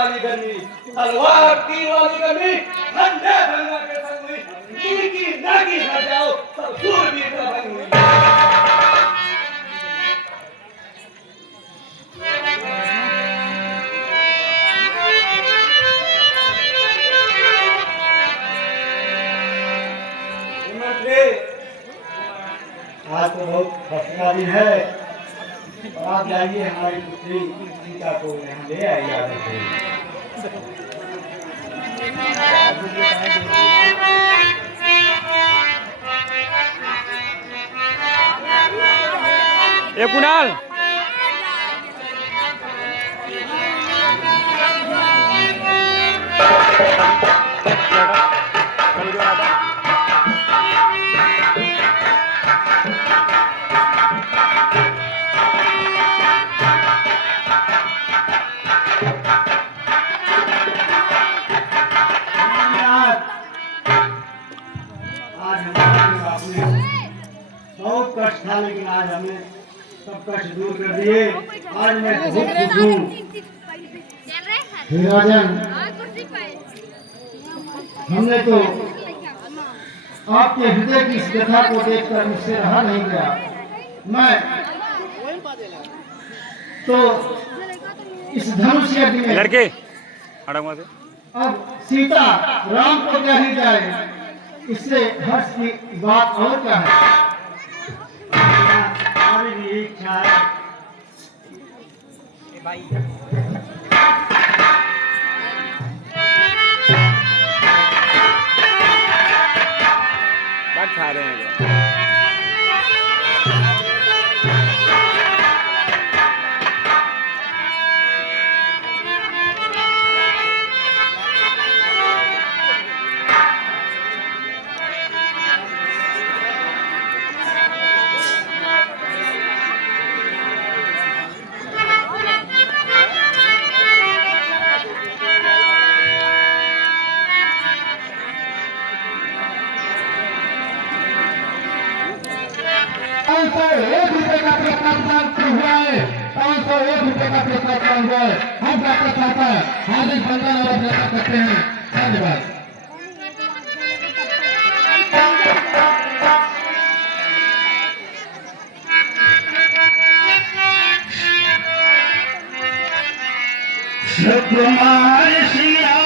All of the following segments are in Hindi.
वाली गर्मी, तलवार तीर वाली गर्मी, ठंडे भंगा के संग हुई, नीकी नागी न जाओ, सब सूरबीर का भंग हुई। आज तो बहुत खुशनुमा दिन है, आप जाइए हमारी पुत्री सीता को यहाँ ले आइए आदर से। ए कुणाल बहुत कष्ट था, लेकिन आज हमें सब कष्ट दूर कर दिए। आज मैं बहुत खुश हूँ। हे राजन, हमने तो आपके हृदय की इस व्यथा को देखकर मुझसे रहा नहीं गया। मैं तो इस धनुष यज्ञ में लड़के अब सीता राम को क्या ही जाए, इससे हर्ष की बात और क्या है। हमारी भी इच्छा है भाई, बात खा रहे हैं। ₹501 का पुरस्कार हुआ है। ₹501 का पुरस्कार हुआ है। हम डॉक्टर साहब का हार्दिक बंधन और अभिनंदन करते हैं। धन्यवाद। कुमार सिया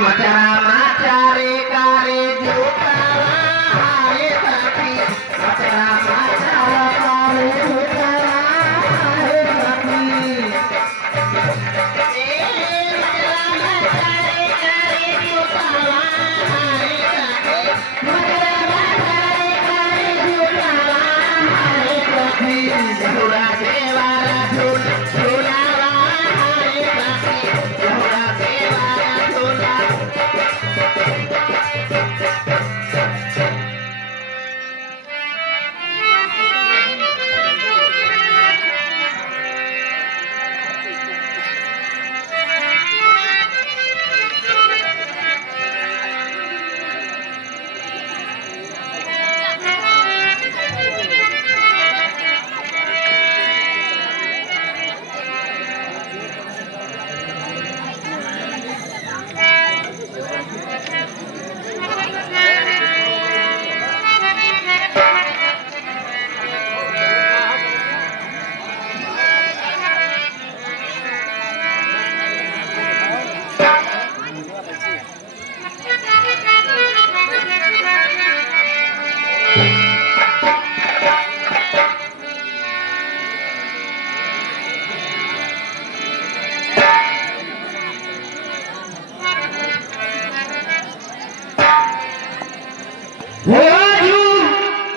मचरा माचारे कारे जो कारे सखी, मचरा माचारा कारे जो कारे सखी। मचरा माचारे कारे जो कारे सखी, मचरा माचारे कारे जो कारे सखी। झूला देवारा झूला हरे सखी, झूला देवारा झूला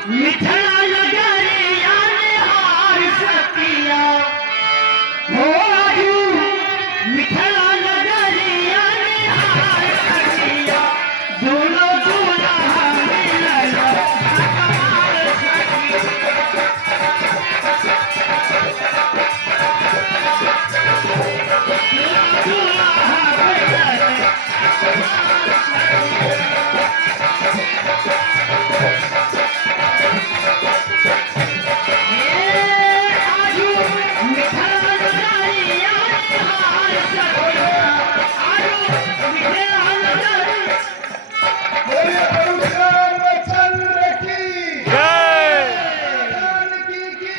मिठला नगरिया निहार सतिया हो आजू मिठला नगरिया निहार सतिया दोनों दूल्हा मिलल हमार सतिया बोलिए रामचंद्र की जानकी की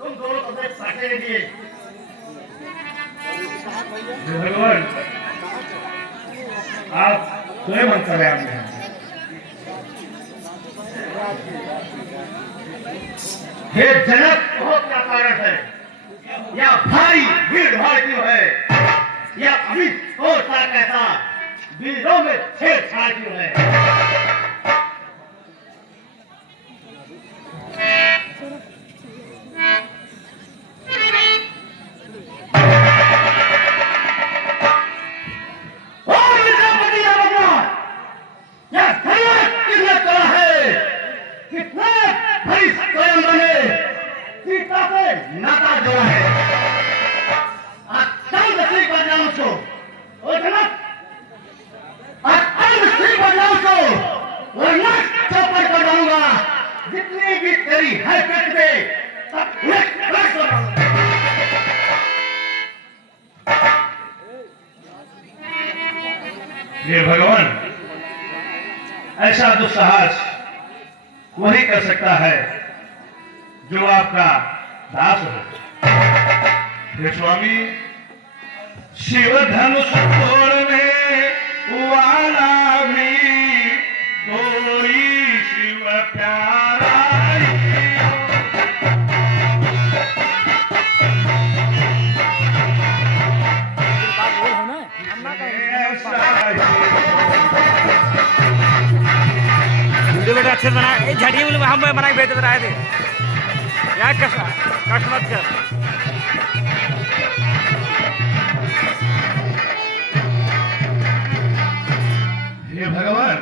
तुम दोनों अपने साथे लिए भगवान आप स्वयं अंतर्यामी हैं। हे जनक बहुत क्या कारण है या भारी भीड़ भाड़ क्यों है या अभी और सा कैसा वीरों में छेड़छाड़ क्यों है और विद्यापति या भगवान या धर्म किसने कहा है कितने भाई स्वयं बने सीता से नाता जोड़ा है अक्सर नसली बदलाव को और जनक अक्सर नसली बदलाव को वरना चौपड़ कर डालूंगा जितनी भी तेरी हरकत पे सब उलट पलट कर डालूंगा ये भगवान ऐसा दुस्साहस वही कर सकता है जो आपका दास हो। हे स्वामी, शिव धनुष तोड़ने वाला भी कोई शिव प्यारा ही हो। वीडियो बेटा अच्छे से बना ये झड़ी वाले हम बना के भेज रहे थे यार कष्ट मत कर हे भगवान,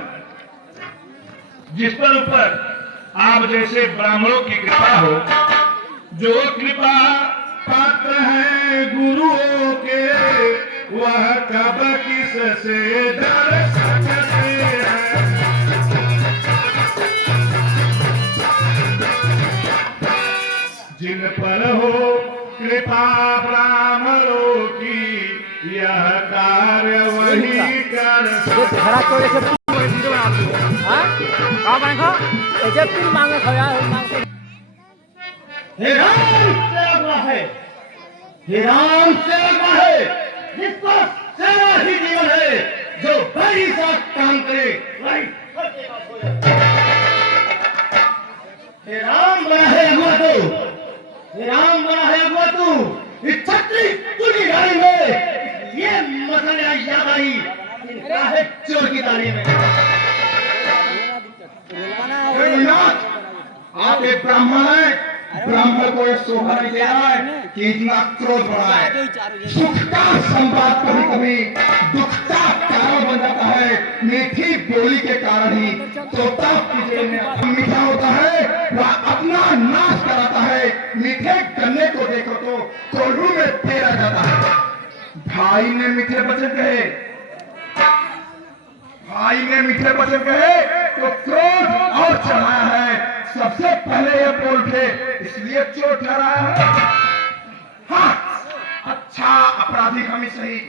जिस पर ऊपर आप जैसे ब्राह्मणों की कृपा हो, जो कृपा पात्र है गुरुओं के, वह कब किस से डर सकते हैं। जिन पर हो कृपा ब्राह्मणों की, यह कार्य वही कर सकते। खरा चोरे से वीडियो बना दी हां का मांगो ऐसे फिर मांगे खया मांगो हे राम सेवा है हे राम सेवा है जिसका सेवा ही जीवन है जो बड़ी साथ काम करे वही सत्यवान हो जाए। हे राम बना है अगुआ तू हे राम बना है अगुआ तू की गाड़ी में ये मसला याद आई है चोर की दाढ़ी में। आप एक ब्राह्मण है, ब्राह्मण को यह शोभा नहीं दे रहा है कि इतना क्रोध बढ़ा है। सुख का संवाद कभी कभी दुख का कारण बन जाता है, मीठी बोली के कारण ही। तोता मीठा होता है वह अपना नाश कराता है, मीठे गन्ने को देखो तो कोल्हू में फेरा जाता है। भाई ने मीठे वचन कहे, भाई ने मीठे वचन कहे तो क्रोध और चढ़ाया है। सबसे पहले ये बोल थे इसलिए चोर ठहराया है। हाँ, अच्छा अपराधी हम ही सही,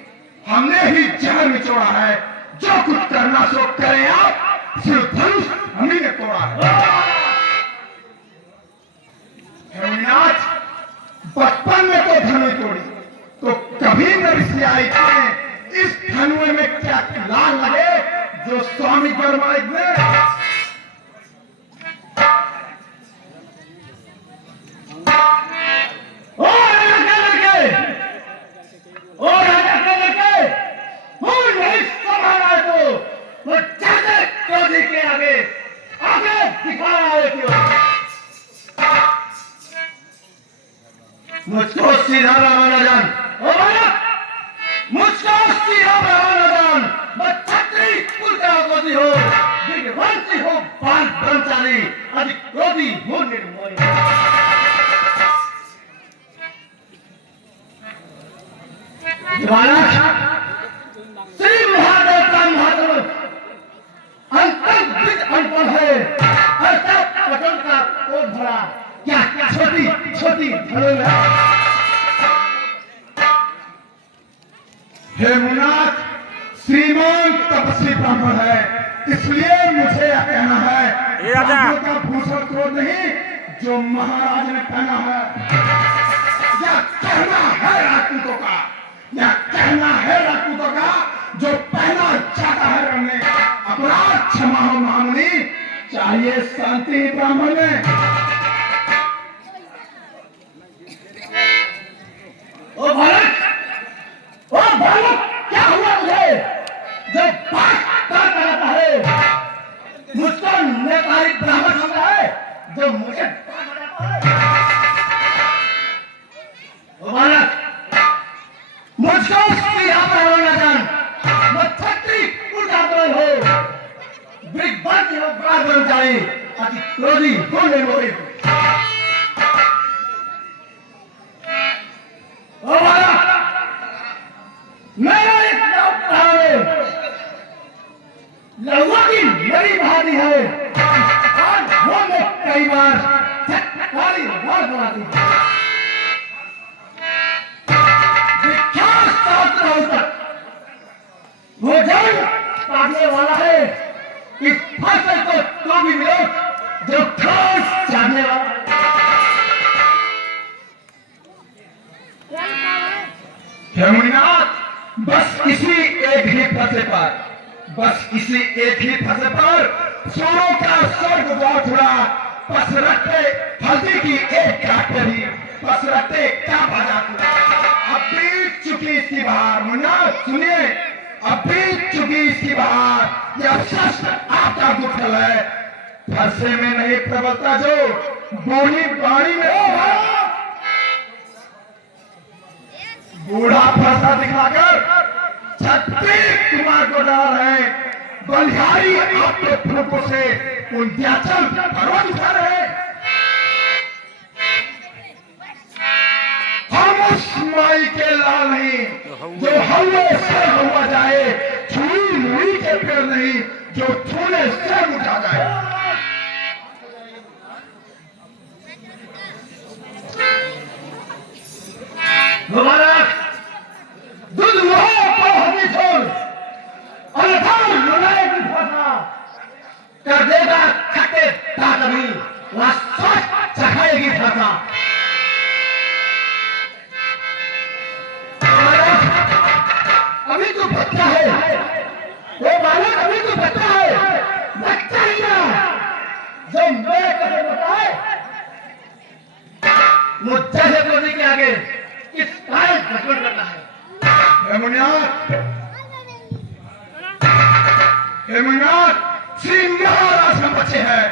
हमने ही जहर निचोड़ा है। जो कुछ करना सो करें आप, सिर्फ धनुष हम ही ने तोड़ा है। हेमनाथ, बचपन में तो धनु तोड़ी तो कभी न ऋषियाई थे। इस धनुए में क्या लाल लगे जो स्वामी परमात्मा ने। मुझको सीधा रवाना जान, ओ बालक, मुझको सीधा रवाना जान। मैं छत्री कुल का क्रोधी हो, दिग्वंशी हो, बाल ब्रह्मचारी, अधिक क्रोधी हो निर्मोही। बालक, श्री महादेव का महात्मा अंतर्विद अनपढ़ है, ऐसा पटल का कोट भरा क्या छोटी छोटी धनुष है। हेमनाथ श्रीमान तपस्वी ब्राह्मण है, इसलिए मुझे यह कहना है ब्राह्मण का भूषण क्रोध नहीं जो महाराज ने पहना है। यह कहना है राजपूतों का, यह कहना है राजपूतों का जो पहना जाता है रण में। अपराध क्षमा हो महामुनि, चाहिए शांति ब्राह्मण में। ओ बालक, क्या हुआ मुझे जो बात कराता है? मुझको नेतारी ब्राह्मण समझा है जो मुझे ओ बालक, मुझको सीधा ब्राह्मण जान। मैं छत्री उल्टा द्रोही हो, ब्रिगवंशी हो, बाल ब्रह्मचारी, अति क्रोधी हो निर्मोही। ओ बालक, मेरा एक लहुआ की मेरी भाती है, आज वो मैं कई बार काली रात बनाती विख्यात शास्त्र तक वो जंग काटने वाला है। इस फसल को तो भी मिलो जो खास जानने वाला है। हेमनाथ, बस इसी एक ही फंसे पर, बस इसी एक ही फंसे पर सोनों का स्वर्ग बहुत हुआ। पसरते हल्दी की एक काटे ही पसरते क्या बजा। अब बीत चुकी इसकी बाहर, मुन्ना सुनिए, अब बीत चुकी इसकी बाहर। यह शस्त्र आपका गुठल है, फरसे में नहीं प्रबलता जो बूढ़ी बाड़ी में। बूढ़ा फरसा दिखाकर छत्तीस कुमार को डाल है। बलिहारी आपके फूकों से विंध्याचल पर्वत उठा रहे। हम उस माई के लाल नहीं जो हल्ले से हुआ जाए, छुई मुई के पेड़ नहीं जो छूने से उठा जाए। दूध को हमें छोड़ की भाषा कर देगा खट्टे दादमी, वह सोच चखाएगी भाषा। अभी तो बच्चा है वो बालक, अभी तो बच्चा है, बच्चा ही ना जो मैं कहे बताए मुझसे बोलने के आगे किस कारण घटना करता है। हे मुनिनाथ, श्री महाराज में बच्चे हैं,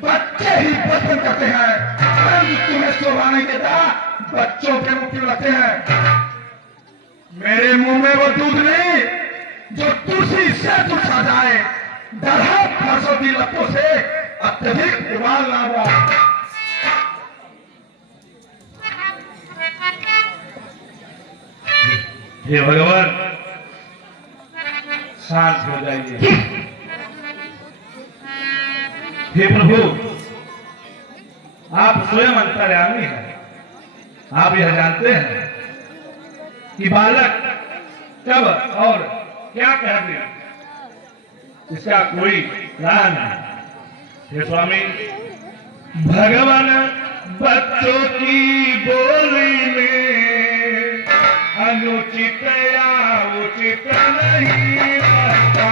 बच्चे ही बचपन करते हैं, तुम्हें शोभा नहीं देता, बच्चों के मुख क्यों लगते हैं? मेरे मुंह में वो दूध नहीं जो तुलसी से तुलसा जाए, दरहा फरसों लपटों से अत्यधिक उबाल ना हुआ। हे भगवान, शांत हो जाइए। हे प्रभु, आप स्वयं अंतर्यामी हैं। आप यह जानते हैं कि बालक कब और क्या कह दे, इसका कोई राह नहीं। हे स्वामी, भगवान बच्चों की बोली में अनुचित या उचित नहीं रहता।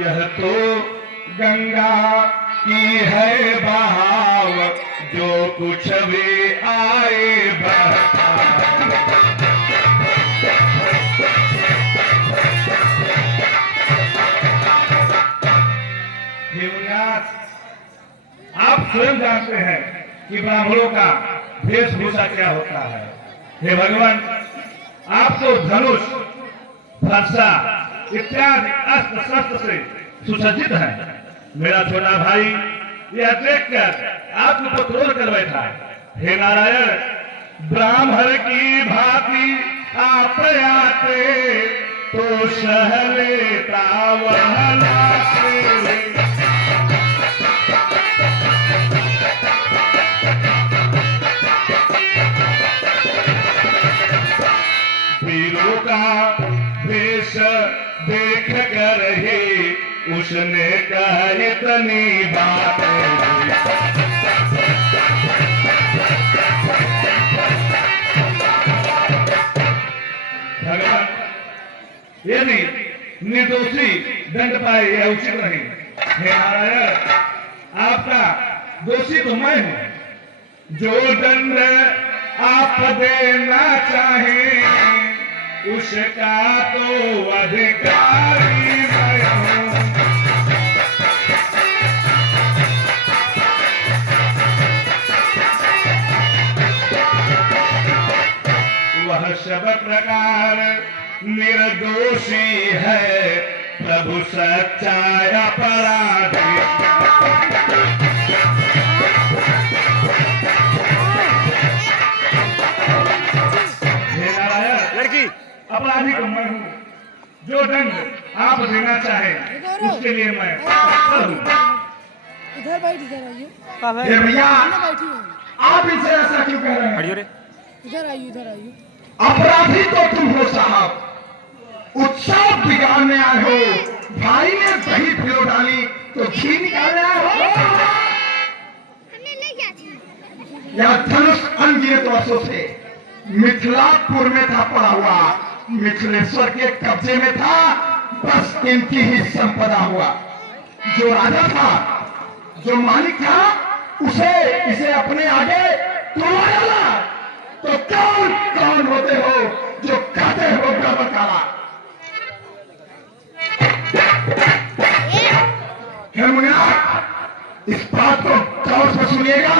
यह तो गंगा की है बहाव, जो कुछ भी आए बहता। आप स्वयं जानते हैं कि ब्राह्मणों का वेशभूषा क्या होता है। हे भगवान, आप तो धनुष, फरसा इत्यादि अस्त्र शस्त्र से सुसज्जित है। मेरा छोटा भाई यह देखकर आपको क्रोध कर बैठा। हे नारायण, ब्राह्मण की भांति आप आते तो सह लेता वह लाते। वीरों का वेश देख कर ही उसने कहा इतनी बात। भगवान, यदि निर्दोषी दंड पाए यह उचित नहीं। हे नारायण, आपका दोषी तो मैं हूं। जो दंड आप देना चाहें उसका तो अधिकारी मैं हूं। वह सब प्रकार निर्दोषी है, प्रभु सच्चा अपराधी। लड़की अपराधी तो मैं हूँ। जो दंड आप देना चाहें उसके लिए मैं तत्पर हूँ। इधर बैठ, इधर आइए। हे भैया, इधर बैठिए, आप इसे ऐसा क्यों कह रहे हैं? हटियो रे। इधर आइए, इधर आइए। अपराधी तो तुम हो साहब, उत्सव बिगाड़ने आए हो। भाई ने दही पिलो डाली तो घी निकालने आए हो। यह धनुष अनगिनत वर्षों से मिथिलापुर में था पड़ा हुआ, मिथिलेश्वर के कब्जे में था, बस इनकी ही संपदा हुआ। जो राजा था, जो मालिक था, उसे इसे अपने आगे तुलवा डाला। तो कौन कौन होते हो जो कहते हो गड़बड़ काला? हे मुनिनाथ, इस बात को गौर से सुनिएगा।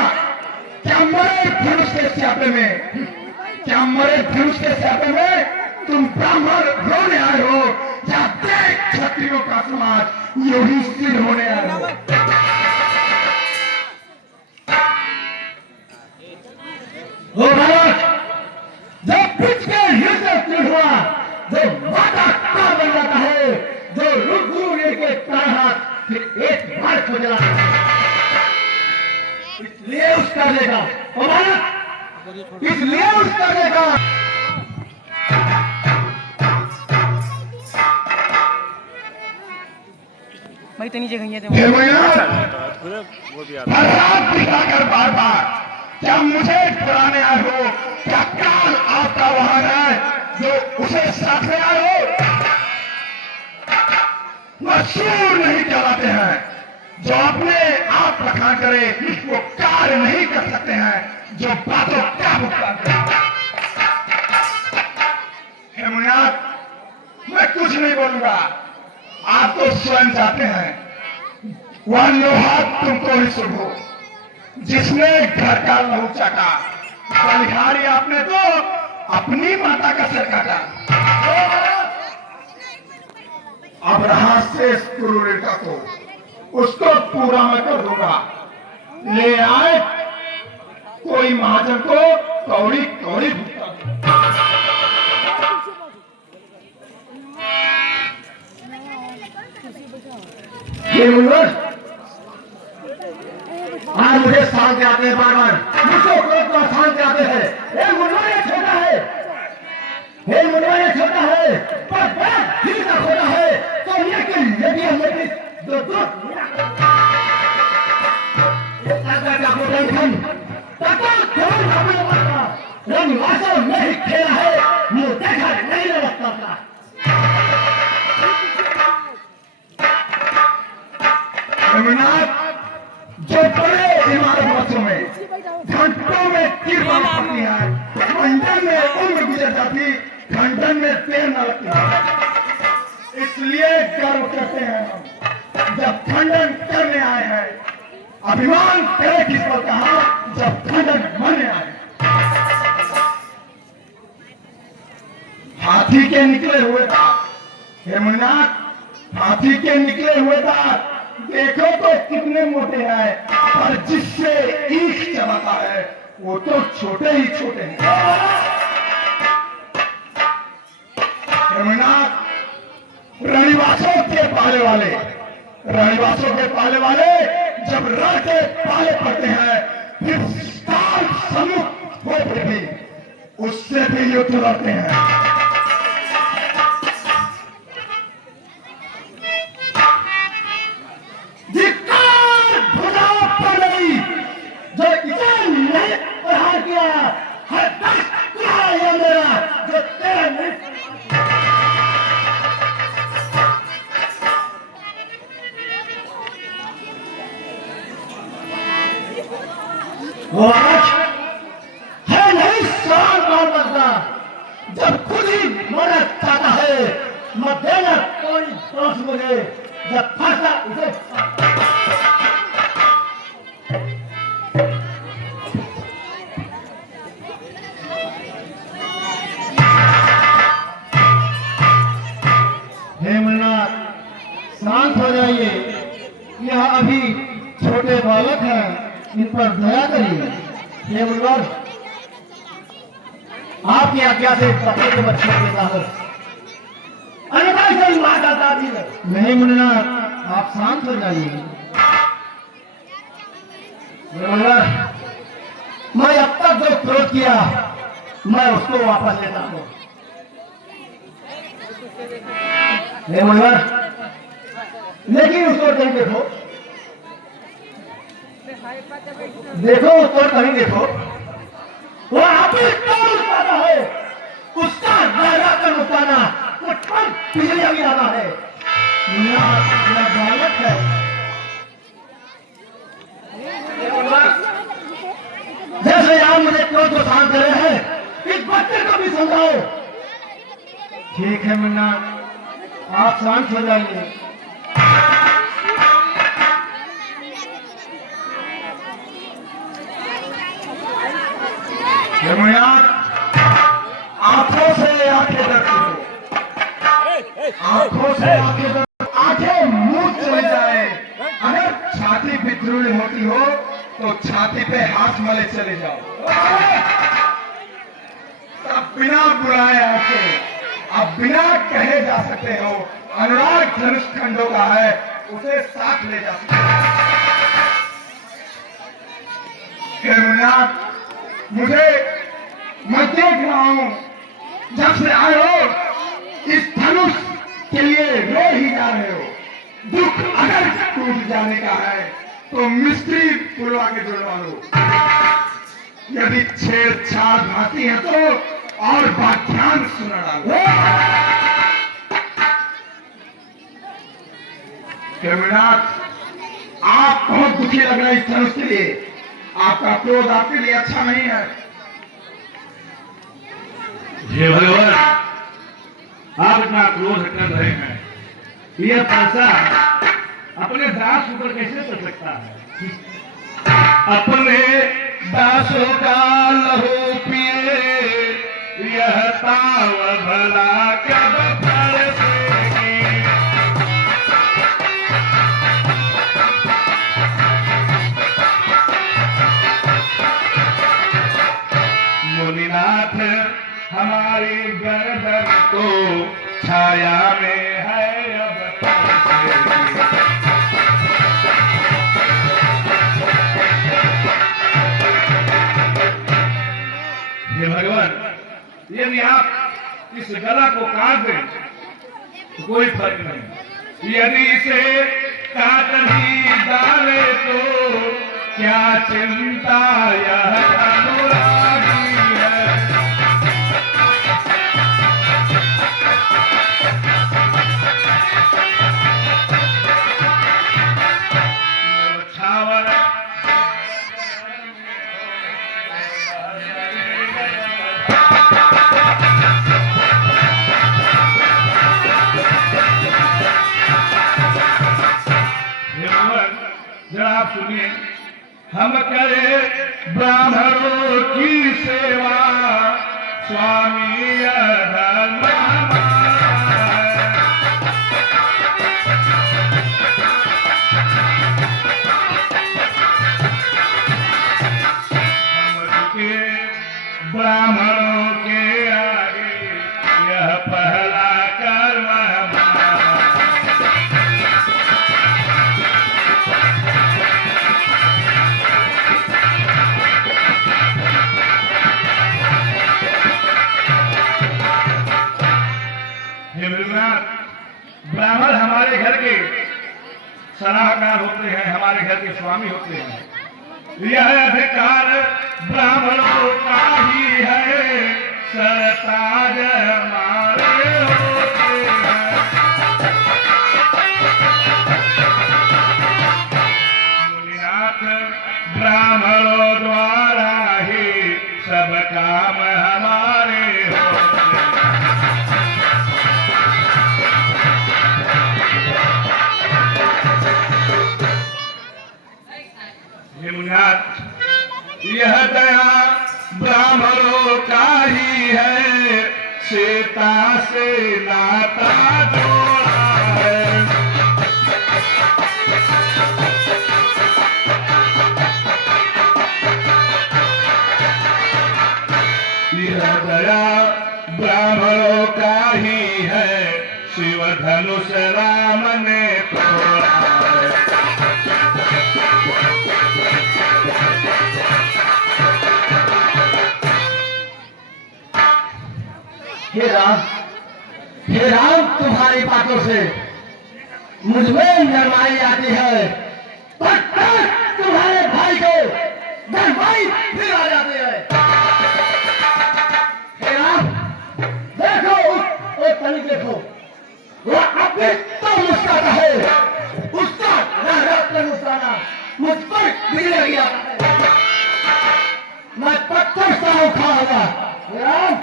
क्या मरे धनुष के स्यापे में, क्या मरे धनुष के स्यापे में तुम ब्राह्मण रोने आए हो, या देख क्षत्रियों का समाज यूं ही सिर होने आए हो? हो भारत, जब कुछ के हृदय सिर हुआ, जो माता का बन जाता है, जो रुक के हाथ फिर एक बार खो जला, इसलिए उस करने का भारत, इसलिए उस करने का। भाई तो नीचे गई हे मुनिनाथ, वो भी प्रसाद दिखाकर बार बार क्या मुझे बुलाने आए हो? क्या काल आपका वहां है जो उसे साथ ले आए हो? मशहूर नहीं कहलाते हैं, जो अपने आप बखान करे वो कार्य नहीं कर सकते हैं जो बातों का भुगतान करते हैं। हे मुनिनाथ, मैं कुछ नहीं बोलूंगा, आप तो स्वयं चाहते हैं वह लोहा तुमको ही शुभ हो जिसने घर का लहू चाका। बलिहारी आपने तो अपनी माता का सिर काटा। अब रहा शेष क्रूरता को, उसको पूरा मैं कर दूंगा। ले आए कोई महाजन को कौड़ी कौड़ी भुगता। आज मुझे शांत आते हैं, बार बार मुझको शांत आते हैं। हे मुन्ना ये छोटा है, हे मुन्ना ये छोटा है, पर बात ही का छोटा है। तो ये कि यदि हम दो दो रंग वास्तव में ही खेला है, मुझे देखा नहीं लगता था। जो बड़े इमारतों में घंटों में तीर पड़ती है, खंडन में उम्र गुजर जाती, खंडन में देर न लगती। इसलिए गर्व करते हैं हम जब खंडन करने आए हैं, अभिमान करे किस पर कहा जब खंडन बनने आए। हाथी के निकले हुए था, हे मुनिनाथ, हाथी के निकले हुए था, देखो तो कितने मोटे हैं, पर जिससे ईख चबाता है वो तो छोटे ही छोटे हैं। रणिवासों के पाले वाले जब रण के पाले पड़ते हैं, फिर सम्मुख होते भी उससे भी युद्ध लड़ते हैं। वो आज है नहीं साल बार बदला, जब खुद ही मरना चाहता है, मत देना कोई दोष मुझे, जब फंसा उसे। हे मुनिनाथ, शांत हो जाइए, यह अभी छोटे बालक हैं, इन पर दया करिए। हे मुनिवर, आपकी आज्ञा से पत्नी को बच्चा देता हो, अन्यथा से माता दादी नहीं। मुनिनाथ, आप शांत हो जाइए। मुनिवर, मैं अब तक जो क्रोध किया मैं उसको वापस लेता हूँ। हे मुनिवर, लेकिन उसको कहीं देखो, देखो तो कहीं देखो, वो आप ही पाता है, उसका दायरा का नुकसाना पिछले अभी आता है। बालक है, जैसे आप मुझे क्रोध को शांत कर रहे हैं, इस बच्चे को भी समझाओ। ठीक है मुन्ना, आप शांत हो जाइए। आंखों से आंखें दर्द हो, आंखों से आंखें मुंह चले जाए। अगर छाती विद्रोही होती हो तो छाती पे हाथ मले चले जाओ। तब बिना बुलाए आके अब बिना कहे जा सकते हो। अनुराग धनुष खंडों का है, उसे साथ ले जा सकते हो। मुझे मैं देख रहा हूं, जब से आए हो इस धनुष के लिए रो ही जा रहे हो। दुख अगर टूट जाने का है तो मिस्त्री बुलवा के जुड़वा लो। यदि छेड़छाड़ भाती है तो और व्याख्यान सुना डालो। आप बहुत दुखी लग रहे हैं इस धनुष के लिए। आपका क्रोध आपके लिए अच्छा नहीं है। हे भगवान, आप इतना क्रोध कर रहे हैं, यह पैसा अपने दास ऊपर कैसे चल सकता है? अपने दासों का लहू पिए, यह ताव भला कब बरसेगी। मुनिनाथ हमारी गर्दन तो छाया में है अब बरसेगी। हे भगवान, यदि आप इस गला को काट दें तो कोई फर्क नहीं, यदि इसे काट ही डाले तो क्या चिंता यह अनुरागी है। छावर जरा आप सुनिए, हम करें ब्राह्मणों की सेवा, स्वामी यह धर्म हमारा है। हम झुके ब्राह्मणों के आगे, यह पहला कर्म हमारा। ब्राह्मण हमारे घर के सलाहकार होते हैं, हमारे घर के स्वामी होते हैं। यह अधिकार ब्राह्मणों का ही है, सरताज हमारे होते हैं। मुनिनाथ ब्राह्मणों द्वारा ही सब काम हमारे होते हैं। यह दया ब्राह्मणों का ही है, सीता से नाता जोड़ा है। यह दया ब्राह्मणों का ही है, शिव धनुष राम ने तोड़ा है। हे राम, तुम्हारी बातों से मुझमें नरमाई आती है, पर तुम्हारे भाई को नरमाई फिर आ जाती है। हे राम, देखो वो तनिक देखो, वो अपने तो मुस्कुराता है, उसका नहरात मुस्कुराना मुझ पर बिगड़ गया है। मैं पत्थर सा उखा हुआ, राम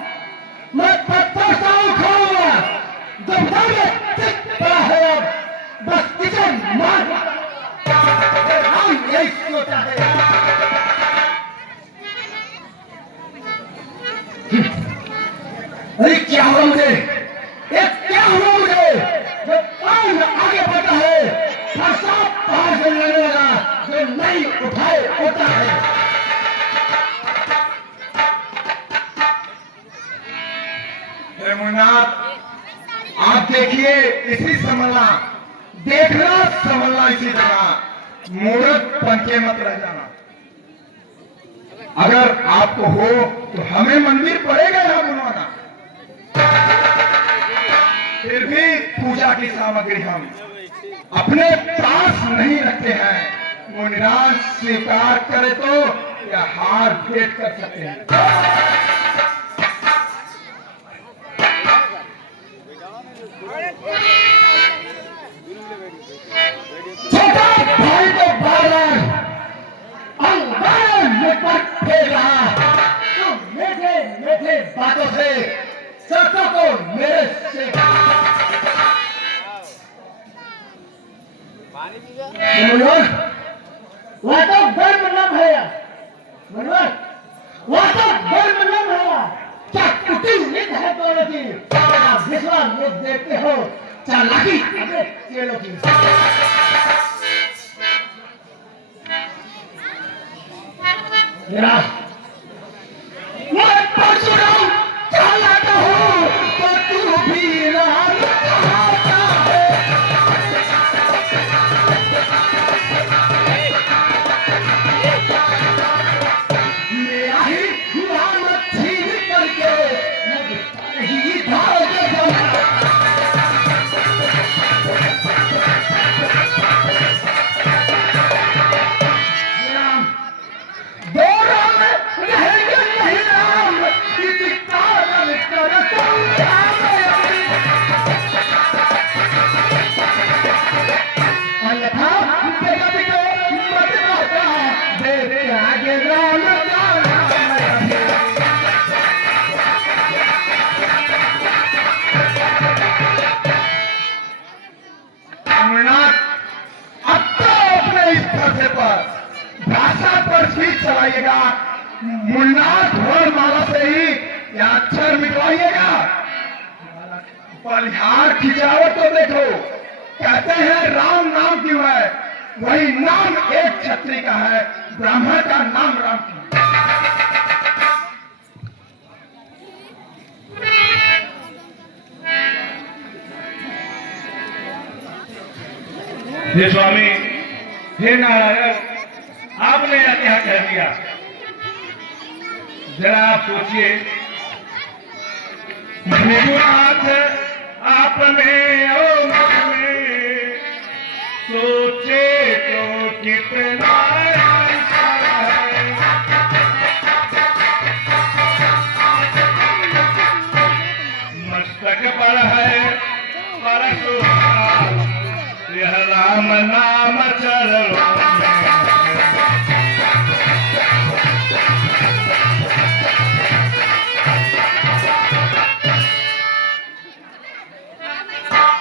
मैं पत्थर सा उखा हुआ, दमदार में टिक पड़ा है। अब बस इसे मार राम यही सोचा है। अरे क्या हुआ मुझे, क्या हुआ मुझे, जो पांव आगे बढ़ता है, फरसा पहाड़ से लगने लगा, जो नहीं उठाए होता है। मुनिनाथ, आप देखिए इसी संभलना, देखना संभलना इसी जगह, मूर्ख पंखे मत रह जाना। अगर आपको हो तो हमें मंदिर पड़ेगा यहाँ बनवाना, फिर भी पूजा की सामग्री हम अपने पास नहीं रखते हैं। मुनिनाथ स्वीकार करे तो या हार भेंट कर सकते हैं। छोटा भाई को मनोहर, वह तो गर्व न भैया मनोहर, वह तो गर्व न भैया क्या कुटिल है दोनों की विश्वास लोग देखते हो चालाकी अबे चेलों की मेरा मैं परशुराम चालाक हूँ तो तू भी राम चाहता है मेरा ही नाम छीन करके मुझ पर ही भाग जाना दो राम रहेंगे नहीं राम इसी कारण करता अन्यथा जगत को मत बता दे आगे राम जाना अमरनाथ, अब तो अपने इस फरसे पर भाषा पर भी चलाइएगा, मुन्ना ढोलमाला से ही यह अक्षर मिटवाइएगा। बलिहार खिंचावट तो देखो, कहते हैं राम नाम क्यों है, वही नाम एक क्षत्रिय का है, ब्राह्मण का नाम राम क्यों। हे स्वामी, हे नारायण, आपने यह क्या कह दिया? जरा आप सोचिए। भूनाथ आपने ओ मन में सोचे तो कितना अच्छा है। मस्तक पर है परशुराम, यह राम नाम चरणों में।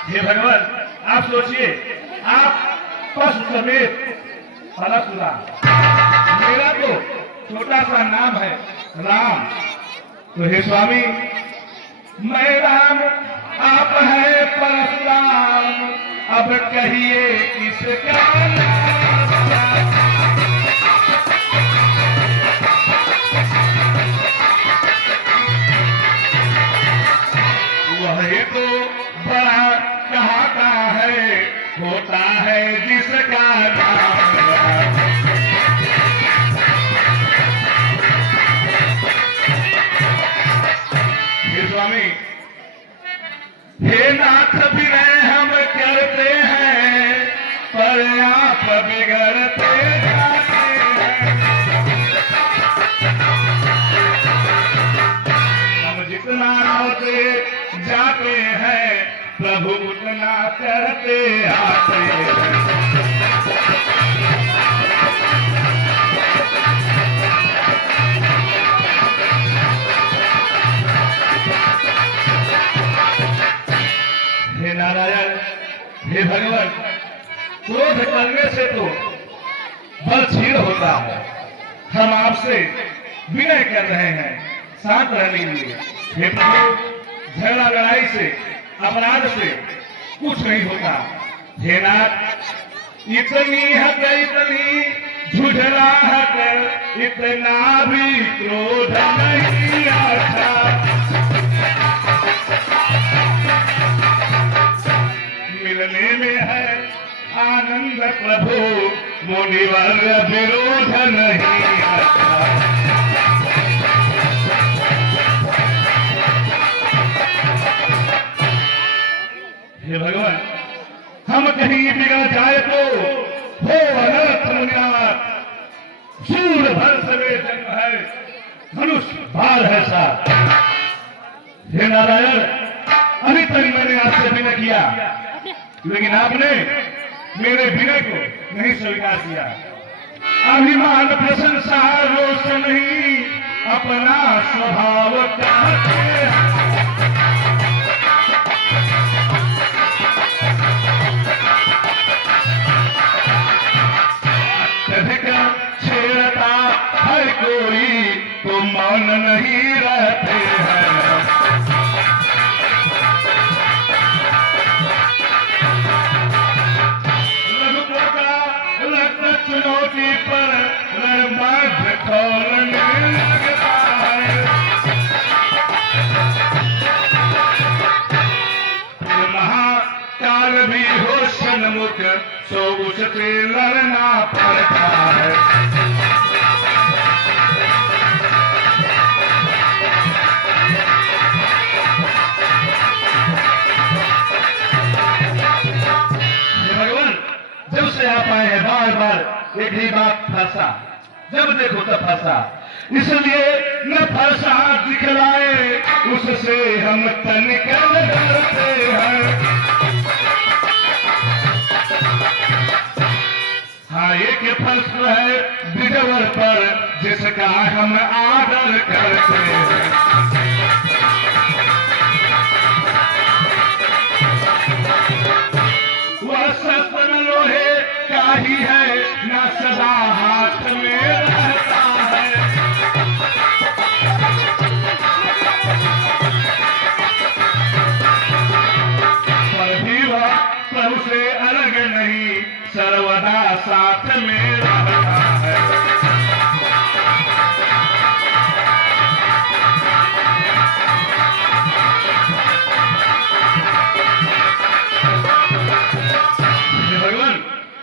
हे भगवान, आप सोचिए, आप पशु समेत परशुराम, मेरा तो छोटा सा नाम है राम, तो हे स्वामी, मैं राम, आप है परशुराम, अब कहिए किसका नाम? वह तो बड़ा कहता है, होता है जिसका नाम। हे स्वामी, हे नाथ, विनय हम करते हैं, पर आप बिगड़ते जाते हैं। हम जितना रोते जाते हैं, प्रभु उतना करते आते हैं। हे नारायण, हे भगवान, क्रोध करने से तो बल क्षीण होता है। हम आपसे विनय कर रहे हैं, शांत रहने के लिए। हे प्रभु, झगड़ा लड़ाई से, अपराध से कुछ नहीं होता। हे नाथ, इतनी हद, इतनी झुझलाहट, इतना भी क्रोध नहीं आता। मिलने में है आनंद प्रभु, मुनिवर विरोध नहीं आता। हे भगवान, हम कहीं बिगड़ जाए तो हो अनर्थ मुनिनाथ, सूर भर सवे जन्म है, मनुष्य भार है साथ। हे नारायण, अभी तक मैंने आपसे विनय किया, लेकिन आपने मेरे विनय को नहीं स्वीकार किया। अभिमान प्रशंसा रोष नहीं, अपना स्वभाव चाहते हैं। नहीं रहते हैं। रघुपुर का रक्त चुनौती पर रणबाज खोलने लगता है। महाकाल भी हो सन्मुख सो उससे लड़ना पड़ता है। भगवान जब से आप आए हैं बार बार एक ही बात फंसा, जब देखो तब फंसा, इसलिए न फंसा दिखलाए उससे हम तनिक डरते हैं। हाँ एक फंस है बिजवर पर जिसका हम आदर करते हैं। वह शस्त्र लोहे का ही है न सदा हाथ में रहता है। पर भी वह प्रभु से अलग नहीं सर्वदा साथ में रहता है।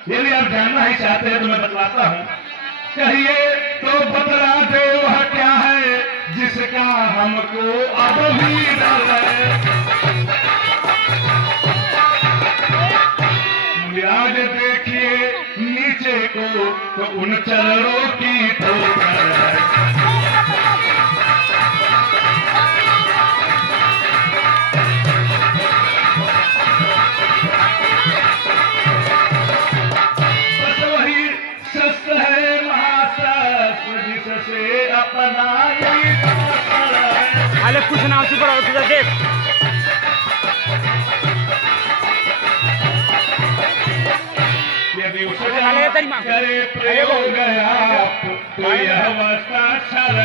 यदि आप जानना ही चाहते हैं तो मैं बतलाता हूँ। कहिए तो बतला दे वह क्या है जिसका हमको अब भी डर है। आज देखिए नीचे को तो उन चरणों की ठोकर है। अरे कुछ नाम से पर तुझा देख यदि करे प्रयोग गया तो यह अवस्था छल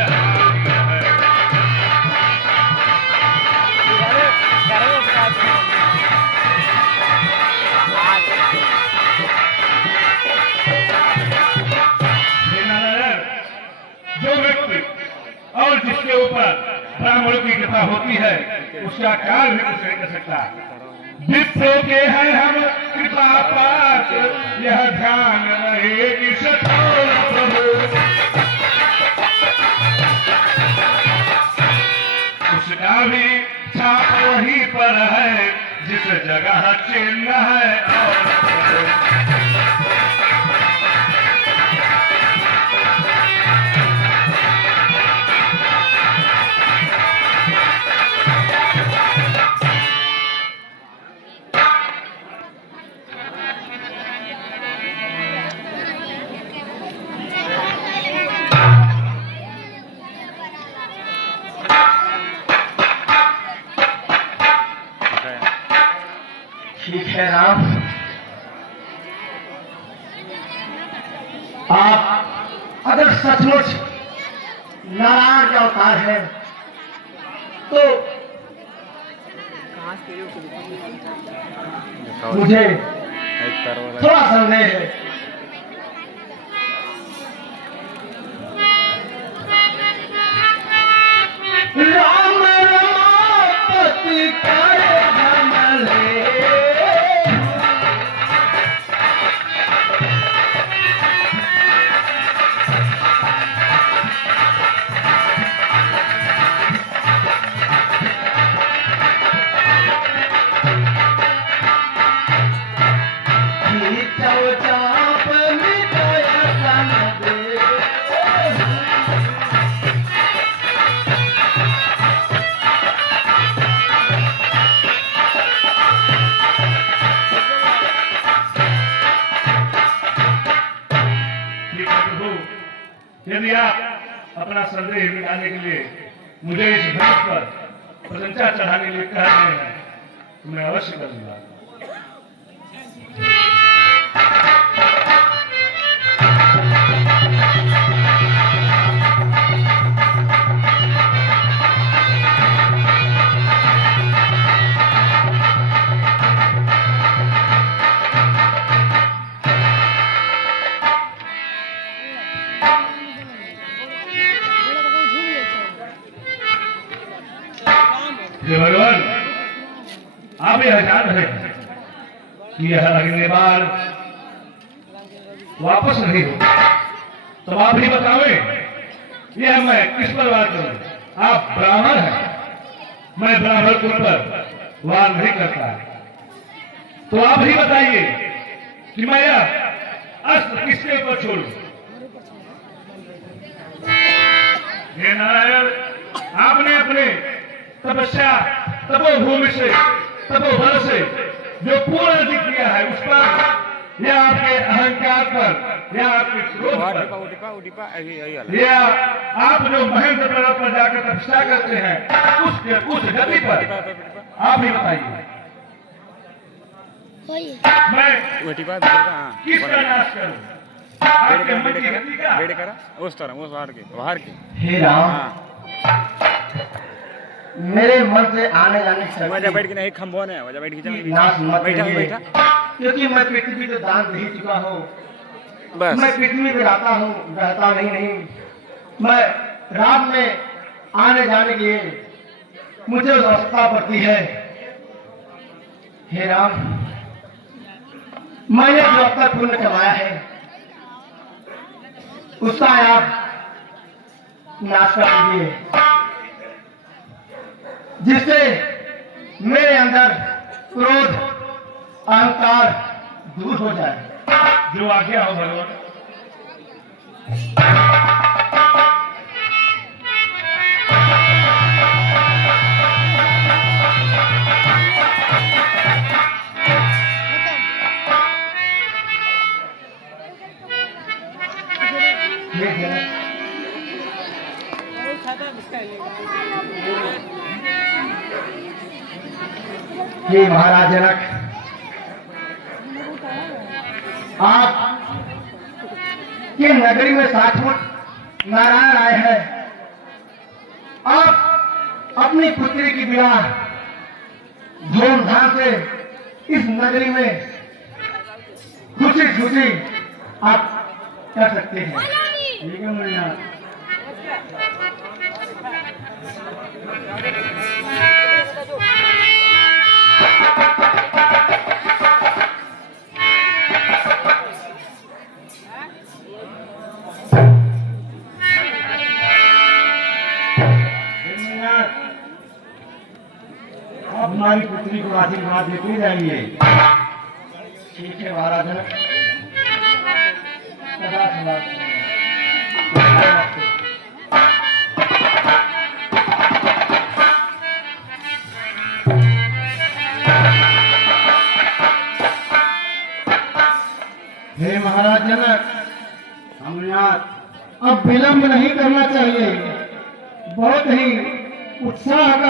जो व्यक्ति और जिसके ऊपर ब्राह्मणों की कृपा होती है उसका काल भी कुछ नहीं कर सकता। विप्रो के हैं हम कृपा पात्र यह ध्यान रहे कि सतोर प्रभु उसका भी छाप वहीं पर है जिस जगह चिन्ह है और ठीक है राम, आप अगर सचमुच नारायण का अवतार है तो मुझे थोड़ा संदेह है। राम रमापति करे हमले यदि आप अपना संदेह मिटाने के लिए मुझे इस धनुष पर प्रशंसा चढ़ाने के लिए कह रहे हैं तो मैं अवश्य करूंगा। यह जान रहे हैं कि यह अगले बार वापस नहीं होगा, तो आप ही बतावें यह मैं किस पर वार करूं? आप ब्राह्मण हैं, मैं ब्राह्मण कुल पर वार नहीं करता, तो आप ही बताइए कि मैं यह अस्त्र किसके ऊपर छोड़ूं? हे नारायण, आपने अपने तपस्या तपोभूमि से तपोबल से जो पूर्ण अधिक किया है उस पर या आपके अहंकार पर या आपके क्रोध पर या आप जो महेंद्र पर्वत पर जाकर तपस्या करते हैं उस गति पर आप ही बताइए मैं किसका नाश करूं? आपके मन की गति का? हे राम, मेरे मन से आने जाने की शक्ति बैठ के नहीं खंभों ने वजह बैठ के नाश मत बैठा करिए, बैठा क्योंकि मैं पृथ्वी को दान दे चुका हूँ। बस मैं पृथ्वी पे रहता हूँ, रहता नहीं। मैं रात में आने जाने के लिए मुझे आवश्यकता पड़ती है। हे राम, मैंने जो अब तक पुण्य कमाया है उसका आप नाश कर दीजिए, जिससे मेरे अंदर क्रोध अहंकार दूर हो जाए। जो आज्ञा हो भगवान। हे महाराज जनक, आप के नगरी में 60 फुट नारायण आए हैं। आप अपनी पुत्री की विवाह धूमधाम से इस नगरी में खुशी खुशी आप कर सकते हैं। ठीक है मैया। अब हमारी पुत्री को आशीर्वाद देते जाइए। ठीक है महाराज। सदा सदा हे महाराज जनक, हम यहाँ अब विलंब नहीं करना चाहिए। बहुत ही उत्साह का